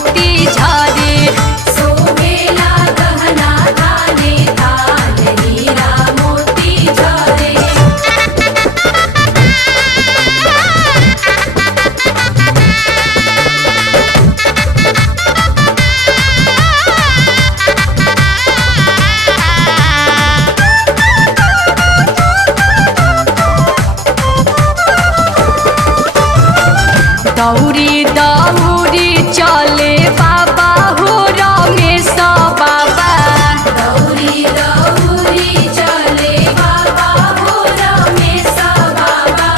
मोती झरे। सोहेला गहना थाने थान हीरा मोती झरे। दौरी दौरी चले बाबा हो रमेश बाबा। दौरी दौरी चले बाबा हो रमेश बाबा।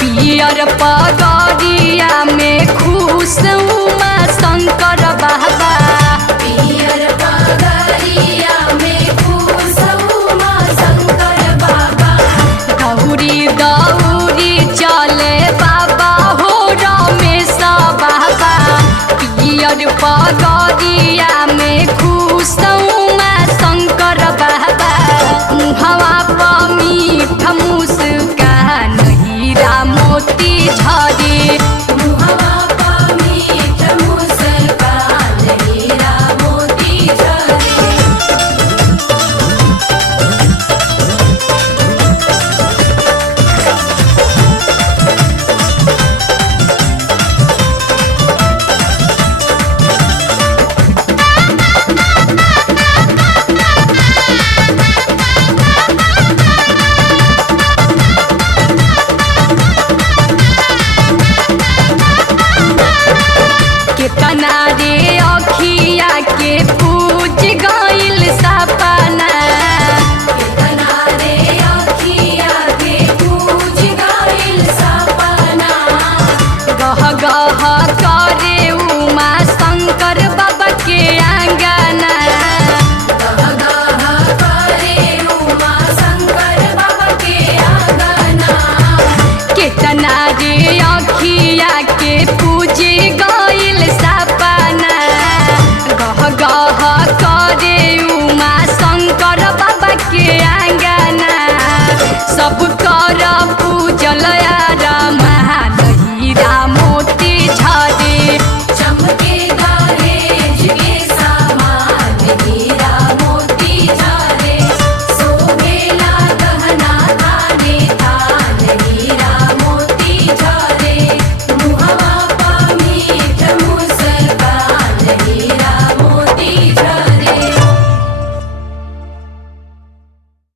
पियर पगड़िया में खुश उमा शंकर बाबा। पियर पगड़िया में खुश उमा शंकर बाबा। दौरी दौरी चले बाबा हो रमेश बाबा। पियर पगड़िया में खुश उमा शंकर बाबा। मुहवा पर मीठ मुस्कान हीरा मोती झरे। मुहवा पर मीठ मुस्कान हीरा मोती झरे। केतना रे अखिया के पूज गइल सपना।